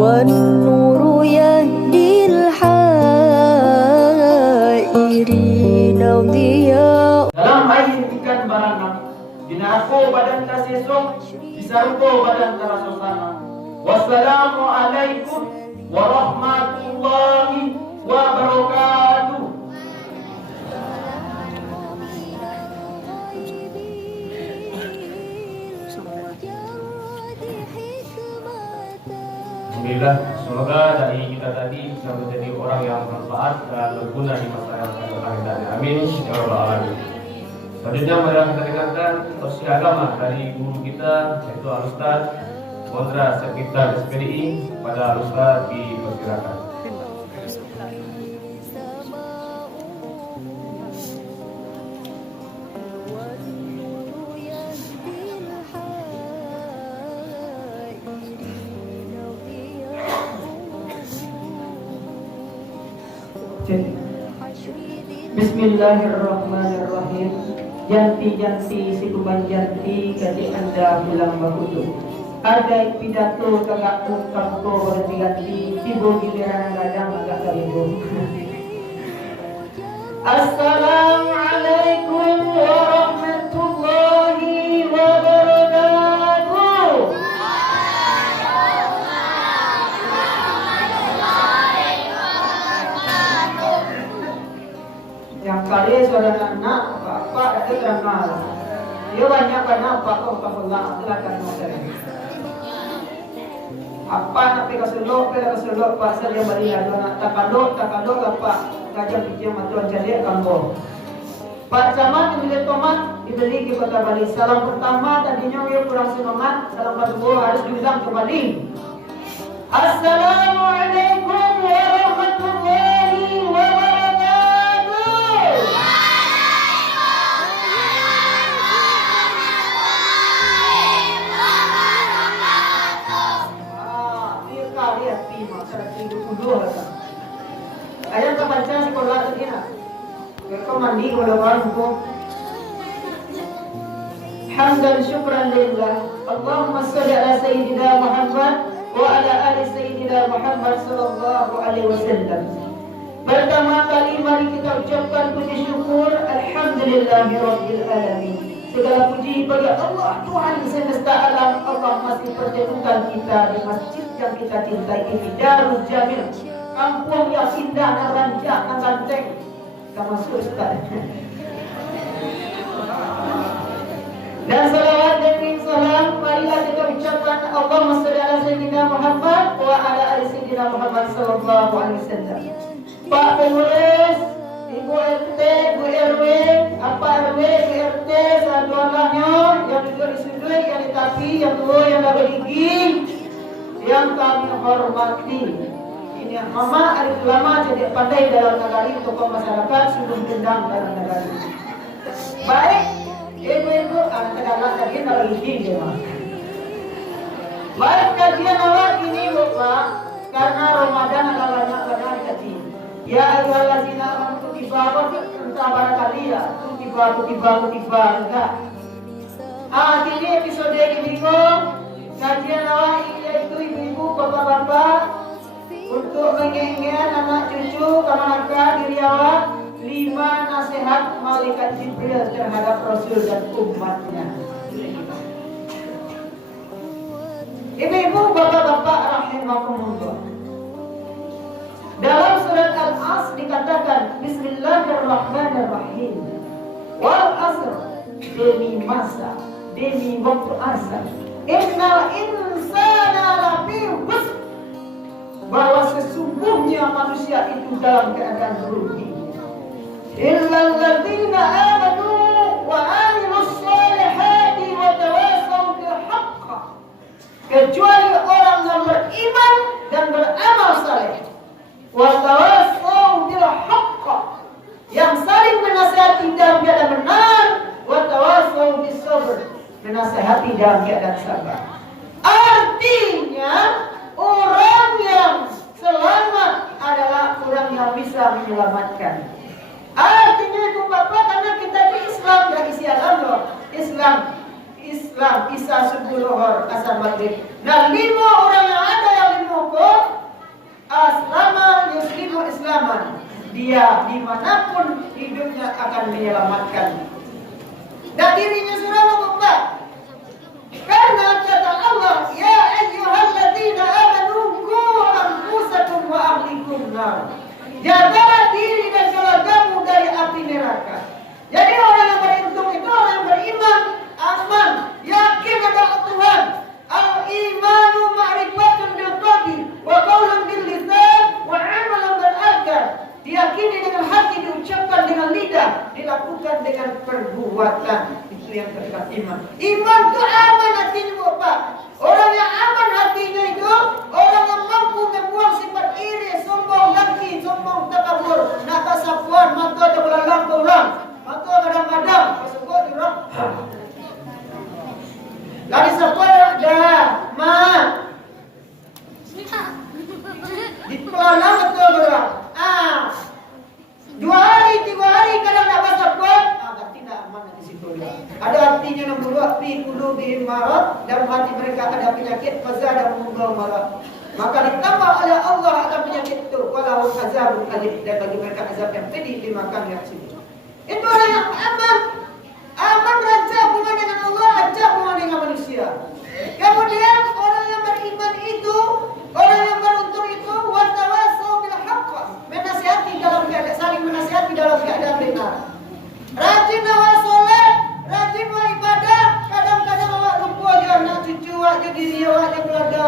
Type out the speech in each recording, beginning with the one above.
والنور يهدي الحائرين وضياء. Dalam menghentikan barangan, bina aku badan tasesok, disarko badan tarasosana. Wassalamualaikum warahmatullahi wabarakatuh. Alhamdulillah, semoga dari kita tadi bisa menjadi orang yang bermanfaat dan berguna di masa yang akan datang. Amin ya rabbal alamin. Selanjutnya mari kita dengarkan tausiah agama dari guru kita yaitu Al-Ustaz Modra Sekretar SPDI. Pada Al-Ustaz dipersilakan. Bismillahirrahmanirrahim. Janti-janti situban janti kati anda bilang bahudu. Ada pidato kagak tungkangko ganti-ganti tibo giliran kadang agak karibu. Assalamualaikum warahmatullahi wabarakatuh. Yang kali saudara anak bapak itu terangkan. Dia banyak kenapa kau Allah silakan makan. Apa nak kesulok pasal dia balik ada nak takalok apa gajah pikir matuan jadi kambo. Pak Camat dibeli tomat dibeli ke Kota Bali. Salam pertama tadinya dia kurang semangat, salam kedua harus dibilang kembali. Assalamualaikum warahmatullahi wabarakatuh. Ayam kepanca sekolah tu dia. Kau mandi kalau orang hukum. Hamdan syukran lillah. Allahumma sholli ala sayyidina Muhammad wa ala ali sayyidina Muhammad sallallahu alaihi wasallam. Pertama kali mari kita ucapkan puji syukur alhamdulillahirabbil alamin. Segala puji bagi Allah Tuhan semesta alam. Allah masih pertemukan kita di masjid yang kita cintai ini, Darul Jamil, kampung yang indah dan rancak dan ganteng. Kita masuk Ustaz. Dan salawat dan salam marilah kita ucapkan Allahumma sholli ala sayyidina Muhammad wa ala ali sayyidina Muhammad sallallahu alaihi wasallam. Pak Pengurus, Ibu RT, Bu RW, apa RW, Bu RT, saduananya yang duduk di sudut, yang di tepi, yang tua, yang dah bergigi, yang kami hormati. Ini Mama Arif Ulama jadi pandai dalam nagari, tokoh masyarakat sebelum dendam dalam nagari. Baik, ibu-ibu, anak-anak tadi dah bergigi dia. Baik, kajian awal ini Bapak, karena Ramadan ada banyak benar kaji. Ya ayyuhallazina amanu kutiba entah barangkali ya kutiba enggak. Ini episode ini kajian awal ini yaitu ibu-ibu, bapak-bapak untuk mengingat anak cucu keponakan diri awak 5 nasihat malaikat Jibril terhadap Rasul dan umatnya. Ibu-ibu, bapak-bapak rahimakumullah. Dalam surat Al-Asr dikatakan Bismillahirrahmanirrahim. Wal asr, demi masa, demi waktu asar. Innal insana lafi khusr, bahwa sesungguhnya manusia itu dalam keadaan rugi. Illal ladzina amanu wa amilus solihati wa sabr, menasihati dalam keadaan sabar. Artinya orang yang selamat adalah orang yang bisa menyelamatkan. Artinya itu Bapak, karena kita di Islam dan isi alam loh. Islam Isa subuh lohor asal maghrib. Nah 5 orang yang ada yang dimukul aslama yuslimu islaman. Dia dimanapun hidupnya akan menyelamatkan. Dan dirinya sudah Bapak. Karena kata Allah, ya ayyuhalladzina amanu qu anfusakum wa ahlikum nar. Jagalah diri dan keluargamu dari api neraka. Jadi orang yang beruntung itu orang yang beriman, aman, yakin kepada Tuhan. Al-imanu ma'rifatun bil qalbi wa qaulun bil lisan wa 'amalun bil arkan. Diyakini dengan hati, diucapkan dengan lidah, dilakukan dengan perbuatan. Itu yang terdekat iman. Iman itu aman hatinya Bapak. Orang yang aman hatinya itu orang yang mampu membuang sifat iri, sombong, dengki, sombong, takabur, nata sapuan, mata terbelang ulang, mata kadang-kadang tersebut orang. Lari sapuan dah, mak. Di pelan betul orang. 2 hari, 3 hari kadang tak baca kuat, berarti tidak aman di situ dia. Ada artinya nomor 2, fi qulubihim marad, dalam hati mereka ada penyakit, fazada munggal marad. Maka ditambah oleh Allah akan penyakit itu, walau azabun alim, dan bagi mereka azab yang pedih dimakan yang sini. Itu orang yang aman. Aman raja hubungan dengan Allah, raja hubungan dengan manusia. Kemudian orang yang beriman itu, orang yang beruntung itu, watawasau bil haqq, menasihati dalam keadaan, saling menasihati dalam keadaan benar. Rajin awak solat, rajin awak ibadah, kadang-kadang awak lupa je anak cucu awak je, diri awak je, keluarga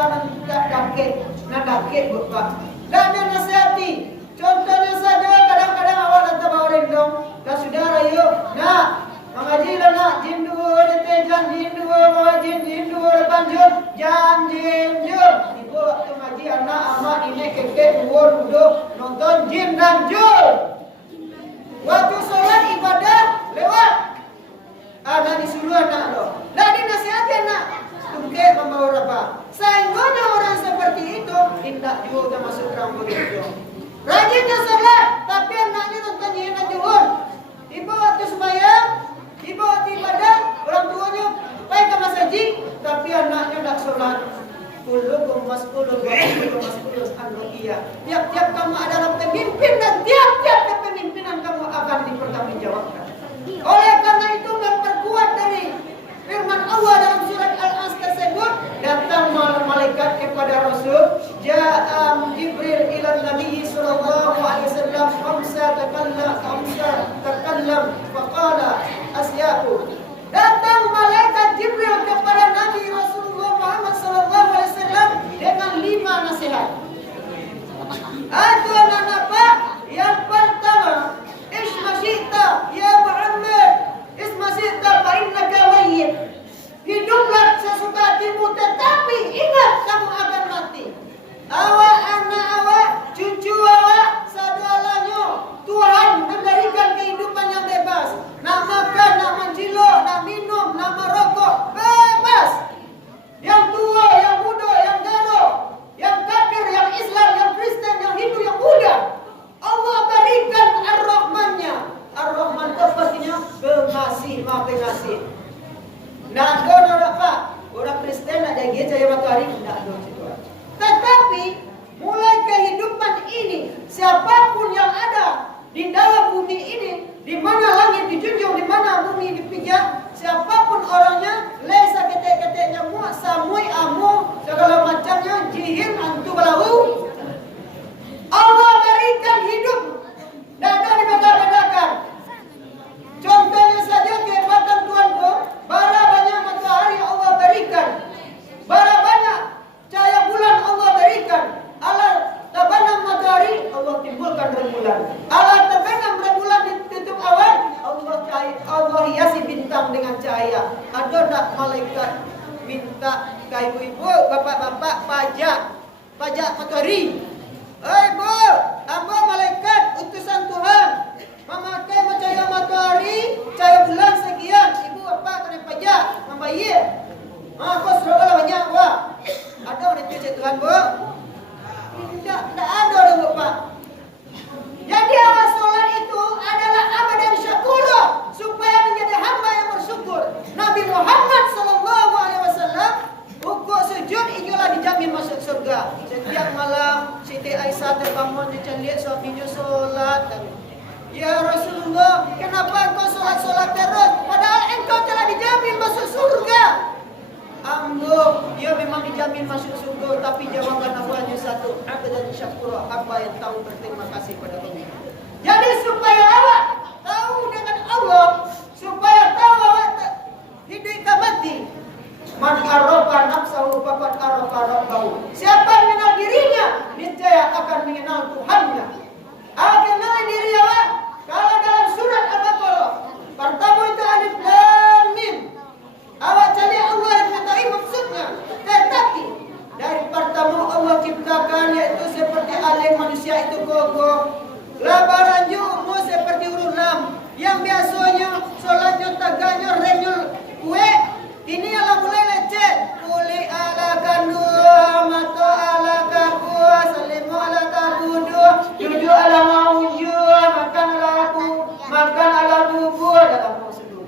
nak dakik Bapak. Dan menasihati. Contohnya saja kadang-kadang awak datang bawa rendong dan saudara yuk, nak mengaji lah nak, jin dua, jin dua, bawa jin dua, panjur, jin jur. Ibu waktu ngaji anak, amak, ini kekek, duduk, nonton jin dan jur. Waktu sholat ibadah, lewat. Ada disuruh anak loh. Dan dinasihati anak, tungke membawa apa. Sehingga orang seperti itu, tidak juga masuk rambut itu. Rajinnya sholat, tapi anaknya nonton jin dan jur. Ibu waktu sembahyang, ibu waktu ibadah, orang tuanya baik ke masjid, tapi anaknya tak sholat. Kullukum mas'ulun wa kullukum mas'ulun an ru'iyah. Tiap-tiap kamu adalah pemimpin dan tiap-tiap kepemimpinan kamu akan dipertanggungjawabkan. Oleh karena itu memperkuat dari firman Allah dalam surat Al-As tersebut, datang malaikat kepada Rasul, ja'a Jibril ila Nabi sallallahu alaihi wasallam, khamsa takallam faqala asyaku. Datang malaikat Jibril kepada Nabi Rasulullah Muhammad sallallahu alaihi wasallam dengan 5 nasihat. Itu apa? Yang pertama, ismasyita ya Muhammad, ismasyita fa innaka mayyit. Hiduplah sesuka hatimu, tetapi ingat kamu akan mati. Awak, anak awak, cucu awak, saudaranya, Tuhan memberikan kehidupan yang bebas. Nak makan, nak menjilok, nak minum, nak merokok, bebas. Yang tua, yang muda, yang garo, yang kafir, yang Islam, yang Kristen, yang Hindu, yang Buddha, Allah berikan Ar-Rahman-Nya. Ar-Rahman itu artinya pengasih, maha pengasih. Nak ada apa? Orang Kristen nak jaga cahaya matahari, tidak ada situasi. Tetapi mulai kehidupan ini, siapapun yang ada di dalam bumi ini, di mana langit dijunjung, di mana bumi dipijak, siapapun orangnya, laisa ketek-keteknya muak, samui amu, segala macamnya, jihin antu balau. Allah berikan hidup dan dari beda-bedakan. Contohnya saja kehebatan Tuhanku, bara banyak matahari Allah berikan, bara banyak cahaya bulan Allah berikan. Allah terbenam matahari, Allah timbulkan rembulan. Allah terbenam rembulan ditutup awan, Allah hiasi bintang dengan cahaya. Ada tak malaikat minta ke ibu-ibu, bapak-bapak pajak matahari? Bu, apa malaikat utusan Tuhan memakai cahaya matahari, cahaya bulan sekian, ibu apa kena pajak? dijamin masuk surga, tapi jawaban awalnya satu, abdan syakura, hamba yang tahu berterima kasih pada Allah. Jadi supaya awak tahu dengan Allah, supaya tahu awak hidup ke mati. Man arafa nafsahu faqad arafa rabbahu. Siapa yang mengenal dirinya, niscaya akan mengenal Tuhannya. Awak kenal diri awak. Kalau dalam surat Al-Baqarah, pertama itu alif lam mim. Awak cari Allah yang mengetahui maksudnya. Tetapi dari pertama Allah ciptakan, yaitu seperti alif manusia itu kokoh. Labaran umur seperti huruf lam, yang biasanya solatnya taganya renyul kue. Ini adalah mulai lecet. Kuli ala kandua, mato ala kakua, salimu ala tabudu, juju ala maujua, makan ala aku, makan ala bubu. Dalam prosedur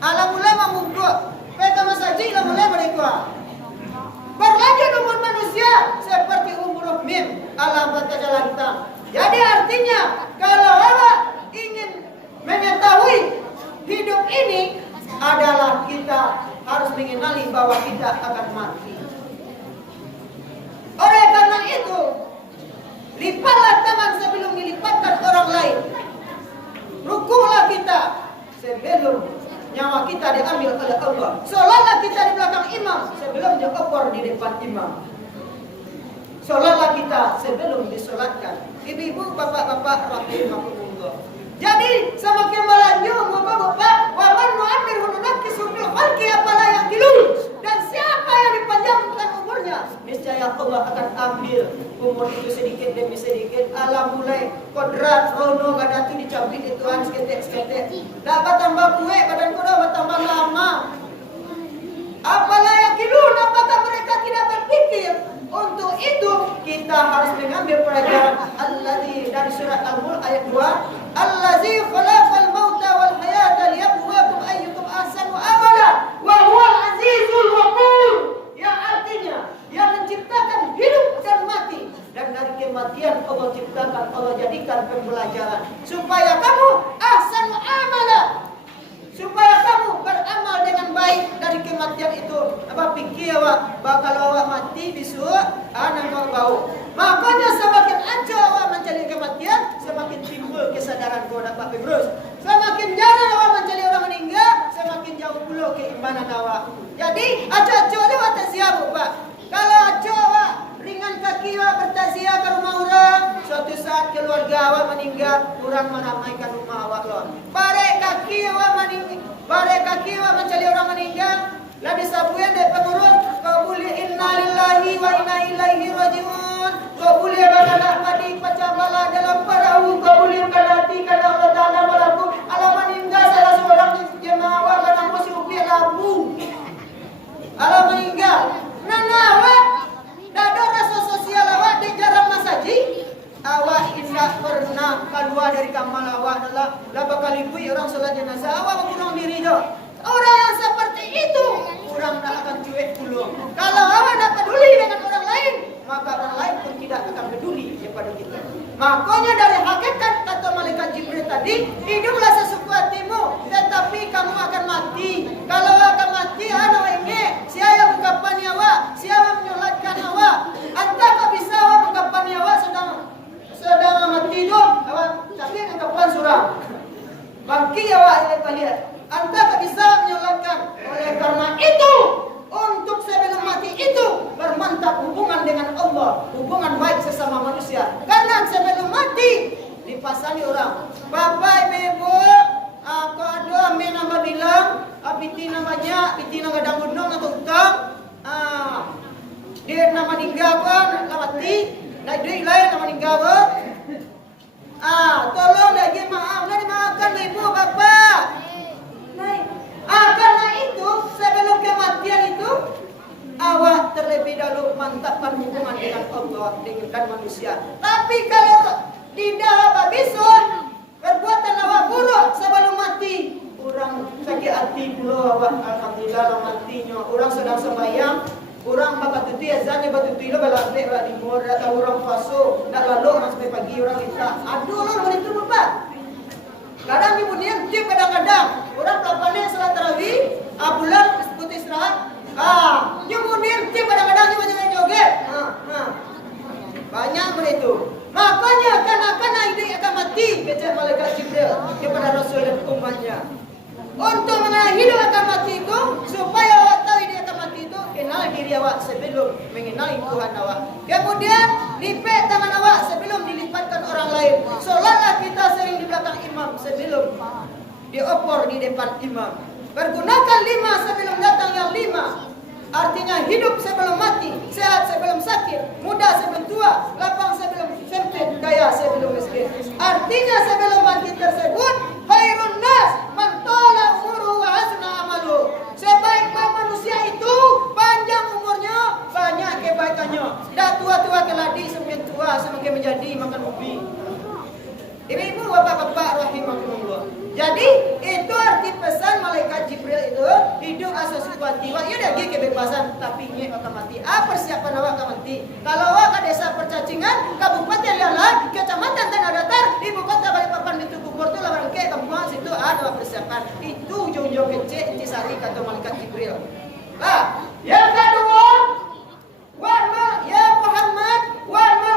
ala mulai membuka. Peta masaji ala mulai mereka. Berlanjut umur manusia seperti umur mim, ala bata jalantang. Jadi artinya kalau awak ingin mengetahui hidup ini adalah kita harus mengenali bahwa kita akan mati. Oleh karena itu, lipatlah tangan sebelum dilipatkan orang lain. Rukulah kita sebelum nyawa kita diambil oleh Allah. Sholatlah kita di belakang imam sebelum diopor di depan imam. Sholatlah kita sebelum disolatkan. Ibu-ibu, bapak-bapak, rahimahumullah. Jadi semakin melanjut bapak-bapak, wa man nu'ammirhu nunakkisu fil khalqi apalah yang dilurus. Dan siapa yang dipanjangkan umurnya, niscaya Allah akan ambil umur itu sedikit demi sedikit. Allah mulai kodrat rono gadatu dicabik itu seketek. Dapat tambah kue badan kau dapat tambah lama. Apalah yang dilurus, apakah mereka tidak berpikir? Untuk itu kita harus mengambil pelajaran Allazi dari surat Al-Mulk ayat 2, Allazi khalaqal mauta wal hayata liyabluwakum ayyukum ahsanu amala wa huwal azizul ghafur. Yang artinya yang menciptakan hidup dan mati, dan dari kematian Allah ciptakan, Allah jadikan pembelajaran supaya kamu ahsanu amala, supaya kamu beramal dengan baik dari kematian itu. Apa pikir awak bakal awak mati besok anak bau. Makanya semakin ancur awak mencari kematian, semakin timbul kesadaran kau dapat berus. Semakin jarang awak mencari orang meninggal, semakin jauh pula keimanan awak. Jadi acur-acur ni awak tak siap, Pak. Kalau acur awak ringan kaki awak bertaziah ke rumah orang, suatu saat keluarga awak meninggal, orang meramaikan rumah awak loh. Barek kaki awak mencari orang meninggal, lah disabuin dari pengurus, kau boleh inna lillahi wa inna ilaihi rajiun. Kau boleh bakalah mati pacabala dalam perahu, kau boleh kalati karena Allah Ta'ala berlaku. Allah meninggal salah seorang jemaah karena masih upiah labu. Allah meninggal. Nana awak, dah ada rasa sosial awak di jarang masaji. Awak tidak pernah keluar dari kamar awak adalah bakal libui orang solat jenazah. Awak kurang diri dah. Orang yang seperti itu, orang tak akan cuek dulu. Kalau awak tak peduli dengan orang lain, maka orang lain pun tidak akan peduli kepada kita. Makanya dari hakikat kata malaikat Jibril tadi, hiduplah sesuka hatimu, tetapi kamu akan mati. Kalau akan mati, anak ini, siapa mengkapan awak, siapa menyolatkan awak. Antara bisa awak mengkapan awak sedang mati itu, awak tapi mengkapan surah. Bangki awak lihat. Anda tak bisa menyolatkan. Oleh karena itu, untuk sebelum mati itu bermantap hubungan dengan Allah, hubungan baik sesama manusia. Karena sebelum mati dipasangi orang. Bapak ibu, kalau ada amin nama bilang, piti namanya, piti nama dangdut atau utang, dia nama ninggawan, mati, dan dia lain nama ninggawan. Tolong lagi maaf, lagi maafkan ibu bapak. Karena itu sebelum kematian itu awak terlebih dahulu mantapkan hubungan dengan Allah dan manusia. Tapi kalau tidak bisa perbuatan awak buruk sebelum mati, orang sakit hati pula awak. Alhamdulillah matinya. Orang sedang sembahyang, orang bakal tuti azannya batu tilo balak balak di mor atau orang faso nak lalu orang sampai pagi orang minta. Aduh orang itu bapak. Kadang ibu niat tip kadang-kadang orang pelapannya salat tarawih, bulan putih istirahat. Ibu niat tip Artinya hidup akan mati itu supaya awak tahu ini akan mati itu, kenal diri awak sebelum mengenali Tuhan awak. Kemudian lipat tangan awak sebelum dilipatkan orang lain. Solatlah kita sering di belakang imam sebelum diopor di depan imam. Pergunakan 5 sebelum datang yang 5. Artinya hidup sebelum mati, sehat sebelum sakit, muda sebelum tua, lapang sebelum sempit, kaya sebelum miskin. Artinya sebelum mati tersebut, khairun nas man tala umruhu wa hasuna amaluhu. Sebaik-baik manusia itu panjang umurnya, banyak kebaikannya. Dah tua-tua keladi, semakin tua semakin menjadi makan ubi. Ibu-ibu, bapak-bapak rahimahumullah. Jadi itu arti pesan malaikat Jibril itu hidup asas kuati. Wah, ia dah kebebasan tapi ini akan mati. Persiapan awak akan mati. Kalau awak ke desa Percacingan, Kabupaten Lalat, Kecamatan Tanah Datar, ibu kota Balikpapan itu kubur tu lah barangkali kampung situ ada persiapan. Itu ujung-ujung kecil intisari kata malaikat Jibril. Lah, yang kedua, wa'mal ya Muhammad, wa'mal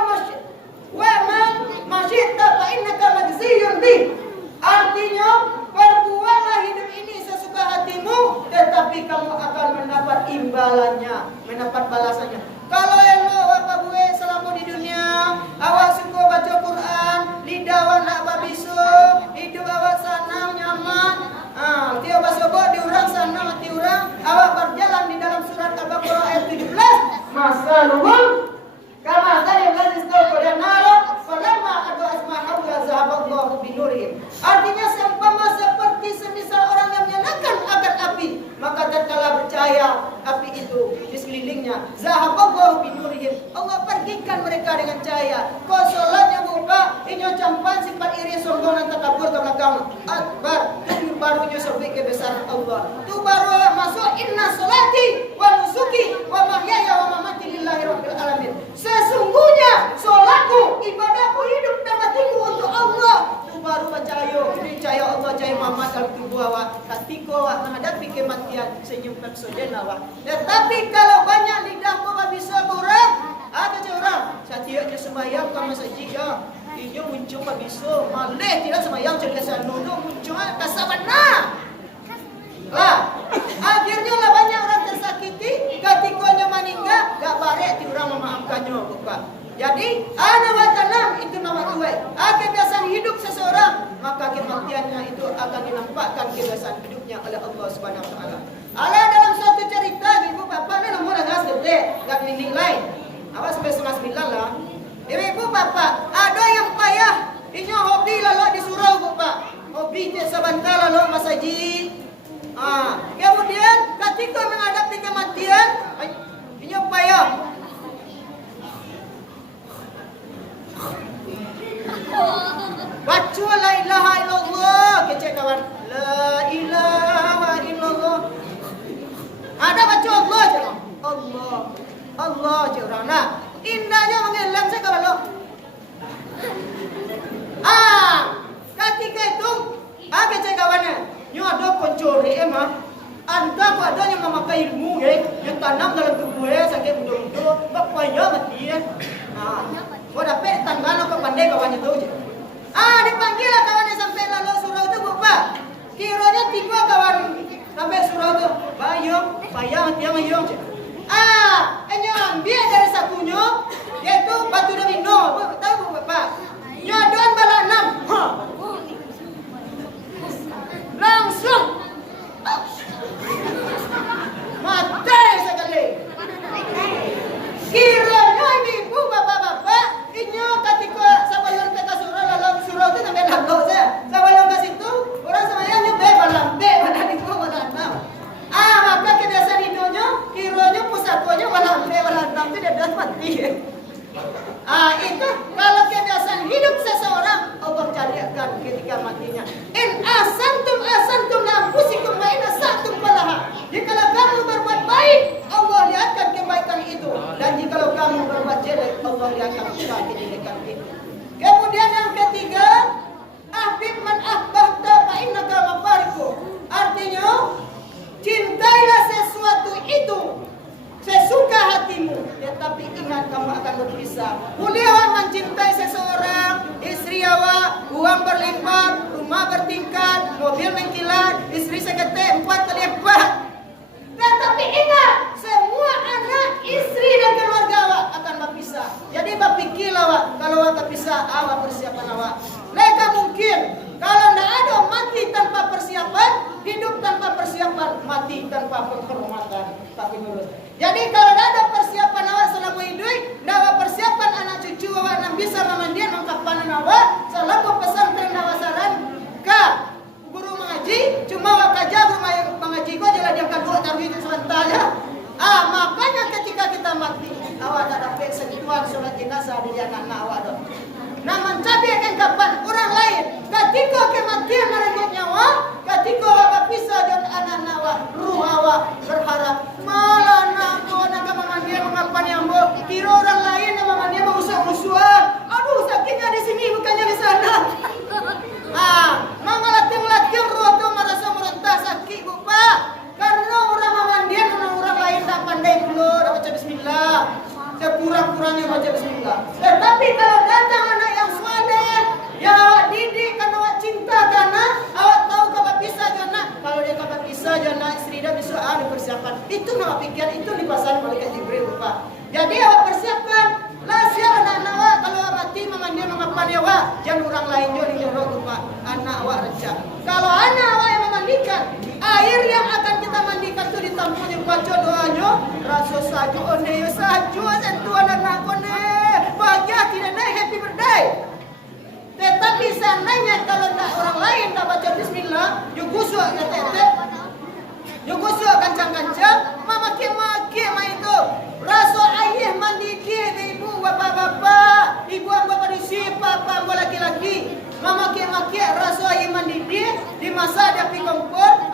masyita fa innaka majziyun bih. Artinya, perbuatlah hidup ini sesuka hatimu, tetapi kamu akan mendapat imbalannya, mendapat balasannya. Kalau elok awak buat selama di dunia, awak suka baca Quran, lidah awak nak babisu, hidup awak senang, nyaman. Tiap basobok diurang sana mati urang, awak berjalan di dalam surat Al-Baqarah ayat 17. Masalul kama tadi lazistoko dan naro falamma adu asmahahu ya zahaballahu binurihim. Artinya seumpama seperti semisal orang yang menyalakan akan api, maka tatkala bercahaya api itu di sekelilingnya, zahaballahu binurihim, Allah pergikan mereka dengan cahaya. Kau solatnya buka, inyo campan sifat iri sombong dan takabur ke belakang. Akbar, itu barunya sampai kebesaran Allah. Itu baru masuk inna solati wa nusuki wa mahyaya wa mamati lillahi rabbil alamin. Sesungguhnya solatku, ibadahku, hidup dan matiku untuk Allah. Itu baru cahaya. Ini cahaya Allah, cahaya Muhammad dalam tubuh awak. Ketika awak menghadapi kematian, senyum pepsoden awak. Tetapi kalau banyak lidahmu tak bisa berang, ada orang. Setiapnya sembahyang ke masjid ya. Ini muncul tak bisa. Malih tidak sembahyang cerita sana. Muncul kasabana. Lah, akhirnya lah banyak orang tersakiti. Ketikanya meninggal, gak barek ti orang memaafkannya, Bapak. Jadi, ana wa tanam itu nama tuai. Kebiasaan hidup seseorang, maka kematiannya itu akan dinampakkan kebiasaan hidupnya oleh Allah Subhanahu wa taala. Ada dalam suatu cerita, ibu bapak ni nomor gas gede, gak dinilai. Awas sampai 9 lah. Ibu bapak, ada yang payah. Ini hobi lalu di surau, Bapak. Hobi dia sebentar lalu masjid. Kemudian ketika menghadapi kematian, ini payah. Baca la ilaha illallah, kecek kawan. La ilaha illallah. Ada baca Allah je. Allah. Allah je orang nak. Indahnya mengelam saya kalau. Ketika itu, kecek kawannya. Nyo ada pencuri emang. Anda kok ada yang memakai ilmu yang tanam dalam tubuh sampai muda-muda, tak payah mati kau dapat tanggal kau pandai kawannya tu je. Dipanggil lah kawannya sampai lalu surau tu Bapak. Kiranya 3 kawan sampai surau tu. Bayang, payah mati yang mayang je. Enyo ambil dari sakunya, yaitu batu domino. Tahu Bapak? Nyo aduan bala 6. Langsung mati sekali. Kiranya ini ibu bapak-bapak, ini ketika sebelum kita surau itu sampai lalu saya. Sebelum ke situ, orang semuanya nyebut balambe, badan itu badan 6. Maka kebiasaan hidupnya, kiranya pusakonya balambe, badan 6 itu dia dah mati. Itu kalau kebiasaan hidup seseorang, Allah carikan ketika matinya. In asantum lampusikum wa in asantum falaha. Jikalau kamu berbuat baik, Allah lihatkan kebaikan itu. Dan jikalau kamu berbuat jelek, Allah lihatkan kejelekan itu. Kemudian yang ketiga, ahbib man ahbabta fa innaka mafariqu. Artinya, cintailah sesuatu itu sesuka hatimu, tetapi ingat kamu akan berpisah. Boleh awak mencintai seseorang, istri awak, uang berlimpah, rumah rumah bertingkat, mobil mengkilat, istri sekete 4x4. Tetapi ingat, semua anak, istri dan keluarga awak akan berpisah. Jadi berpikirlah awak, kalau awak berpisah, awak persiapan awak. Mereka mungkin kalau tidak ada mati tanpa persiapan, hidup tanpa persiapan, mati tanpa penghormatan. Tapi lulus. Jadi kalau tidak ada persiapan awak selama hidup, tidak ada persiapan anak cucu awak yang bisa memandian mengkapanan awak, selama pesantren awak saran ke guru mengaji, cuma awak kaja guru mengaji kau jalan yang kedua taruh itu sebentar aja. Makanya ketika kita mati, awak tak dapat sentuhan sholat jenazah dari anak-anak awak dong. Nah mencapai kapan orang lain ketika kematian merenggut nyawa, ketika awak berpisah dengan anak-anak awak, ruh awak berharap malah nak memandian mengapan yang kira orang lain yang memandian musuh-musuhan. Aduh sakitnya di sini bukannya di sana. Melatih ruh tu merasa merentah sakit bupa. Karena orang memandian orang lain tak pandai keluar baca bismillah. Sekurang-kurangnya baca bismillah. Tetapi kalau datang anak yang saleh, yang awak didik karena awak cinta karena awak tahu kabar pisah karena kalau dia kabar pisah karena istri dia besok dipersiapkan. Itu nak pikir itu di pasal malaikat Jibril lupa. Jadi awak persiapkan lah siapa anak awak kalau awak mati memandian mengapan awak jangan orang lain juga yang jorok lupa anak awak rencana. Kalau anak awak yang memandikan, air yang akan kita mandikan itu ditampung yang baca doanya rasa saju onde saju sentuhan anak kone bahagia tidak naik happy birthday. Tetapi seandainya kalau tak orang lain tak baca bismillah, yuk kusuk ya tete, yuk kusuk kancang-kancang, maki-maki itu. Rasa ayah mandi dia ibu bapak-bapak, ibu bapak di papa laki-laki, maki-maki rasa ayah mandi dia di masa dia pi kompor,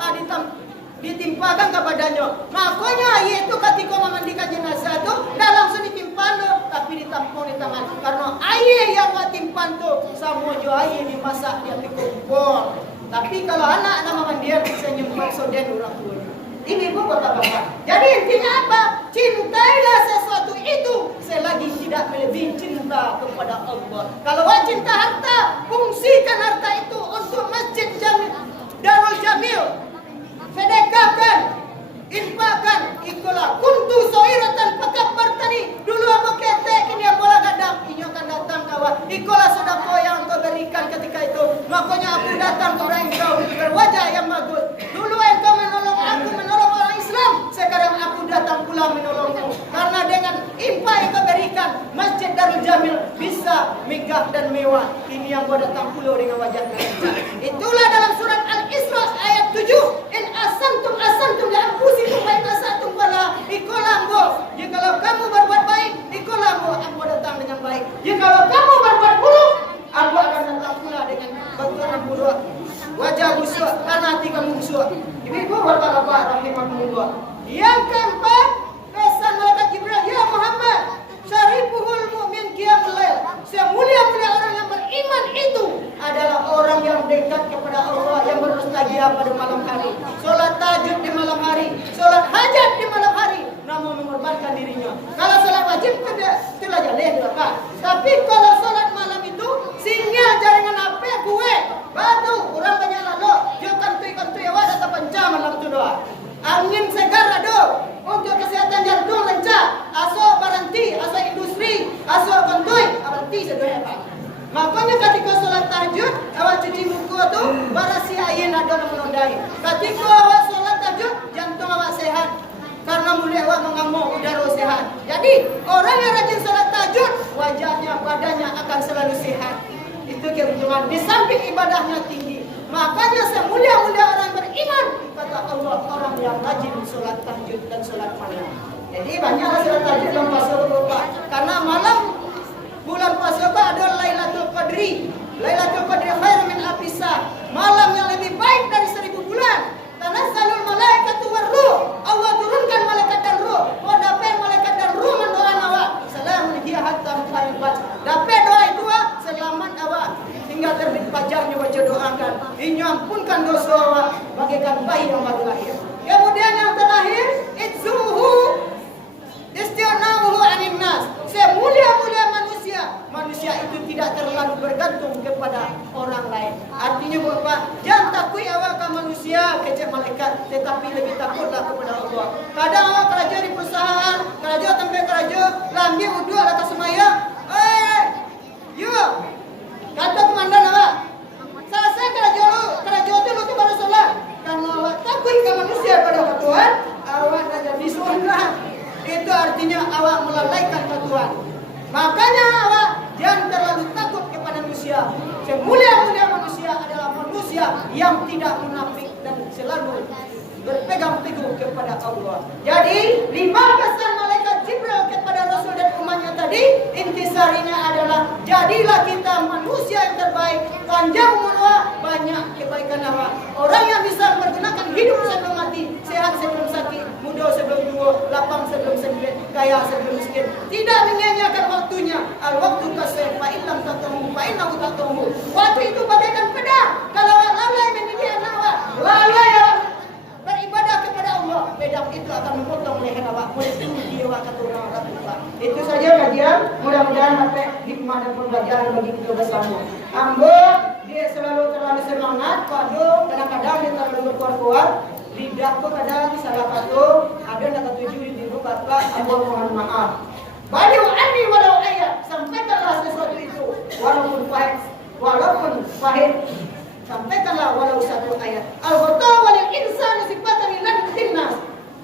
ditimpakan ke badannya. Makanya ayah itu ketika memandikan jenazah itu tidak langsung ditimpan tapi ditampung di tangan. Karena ayah yang timpan tu sama juga ayah dimasak dia pi kompor. Tapi kalau anak nama mandian senyumbang soden orang tua. Ini ibu bapak-bapak. Jadi intinya apa? Cintailah sesuatu itu selagi tidak melebihi cinta kepada Allah. Kalau awak cinta harta, fungsikan harta itu untuk masjid Darul Jamil. Sedekahkan, infakkan, ikulah. Kuntu soiratan pakabbar tani. Dulu aku ketek, ini aku lah gadang. Ini akan datang kawan. Ikulah sedekah yang kau berikan ketika itu. Makanya aku datang kepada engkau berwajah yang bagus. Dulu engkau menolong aku, menolong orang Islam. Sekarang aku datang pula menolongmu. Karena dengan infak yang kau berikan, Masjid Darul Jamil bisa megah dan mewah. Ini yang kau datang pula dengan wajah yang itulah dalam surat Al-Isra ayat 7. In asantum li anfusikum wa in asatum fala ikolambo. Jikalau kamu berbuat baik, ikolambo, aku datang dengan baik. Jikalau kamu berbuat buruk, aku akan datang pula dengan benturan buruk. Wajah busuk karena hati kamu busuk. Ibu bapak-bapak rahimahumullah. Yang keempat, pesan malaikat Jibril, ya Muhammad, syarifuhul mu'min qiyamul lail. Semulia-mulia orang yang beriman itu adalah orang yang dekat kepada Allah, yang bermustajab pada malam hari, solat tahajud di malam hari, solat hajat di malam hari, namun mengorbankan dirinya. Kalau solat wajib itu lah jaleh dilakukan. Tapi kalau solat malam itu sinyal jaringan HP gue, batu orang banyak lalu, dia kantui awak datang pencah malam itu doa. Angin segar ada untuk kesehatan jantung lancar, asal baranti, asal industri, asal kantui, baranti sedoya pak. Makanya ketika solat tahajud, awak cuci muka tu, barasi air ada yang menodai. Ketika awak solat tahajud, jantung awak sehat. Karena mulia awak mengamuk udara sehat. Jadi, orang yang rajin solat tahajud, wajahnya, badannya akan selalu sehat. Itu keuntungan. Di samping ibadahnya tinggi. Makanya semulia-mulia orang beriman, kata Allah, orang yang rajin solat tahajud dan solat malam. Jadi, banyaklah solat tahajud dalam puasa berupa. Karena malam bulan puasa adalah Lailatul Qadri. Lailatul Qadri khair min alfisah. Malam yang lebih baik dari 1000 bulan. Tanazzalul malaikatu warruh. Allah turunkan malaikat dan ruh. Oh dapat malaikat dan ruh mendoakan awak. Salamun hiya hatta matla'il fajr. Dapat doa itu selamat awak hingga terbit fajarnya baca doakan. Ini ampunkan dosa awak bagaikan bayi yang baru lahir. Kemudian yang terakhir, itzuhu istighna'uhu 'anil nas. Semulia-mulia manusia itu tidak terlalu bergantung kepada orang lain. Artinya Bapak, artinya awak melalaikan Tuhan. Makanya awak jangan terlalu takut kepada manusia. Semulia-mulia manusia adalah manusia yang tidak munafik dan selalu berpegang teguh kepada Allah. Jadi 5 pesan malaikat Jibril kepada Rasul dan umatnya tadi, intisarinya adalah jadilah kita manusia yang terbaik, panjang umur, banyak kebaikan awak. Orang yang bisa menggunakan hidup sebelum mati, sehat sebelum sakit, muda sebelum tua, lapang sebelum sempit, kaya sebelum miskin, tidak menyanyiakan waktunya. Al waktu kasih, fa illam tatahu, fa innahu tatahu. Waktu itu bagaikan pedang. Kalau awak lalai mendidik anak awak, lalai awak beribadah kepada Allah, pedang itu akan memotong leher awak, boleh bunuh jiwa kata orang tua. Itu saja kajian. Mudah-mudahan dapat hikmah dan pembelajaran bagi kita bersama. Ambo dia selalu terlalu semangat, padu kadang-kadang dia terlalu berkuar-kuar. Lidahku kadang salah kata, ada nak ketujuh di ibu bapak, ambo mohon maaf. Baliu anni walau ayat, sampaikanlah sesuatu itu walaupun pahit. Sampaikanlah walau satu ayat. Al-ghata wal insanu sifatan lan tinnas.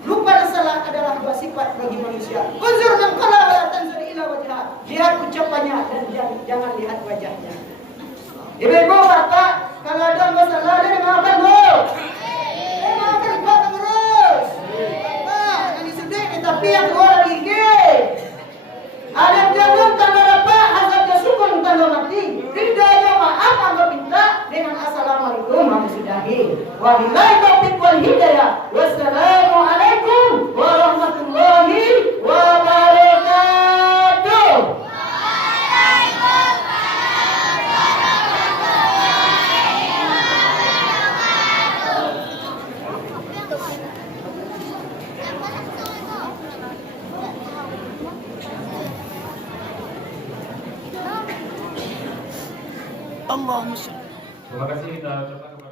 Lupa dan salah adalah 2 sifat bagi manusia. Unzur man qala wa la tanzur ila wajha. Lihat ucapannya dan jangan lihat wajahnya. Ibu-ibu, bapak, kalau ada masalah dia maafkan, Bu. Maafkan Pak pengurus. Bapak, yang disudai tapi yang keluar lagi gigit. Ada jagung tanda dapat, azabnya sukun tanda mati. Ridanya maaf, anggap minta dengan assalamualaikum, kami sudahi. Wabillahi taufiq wal hidayah. Wassalamualaikum warahmatullahi wabarakatuh. Terima kasih kita ucapkan kepada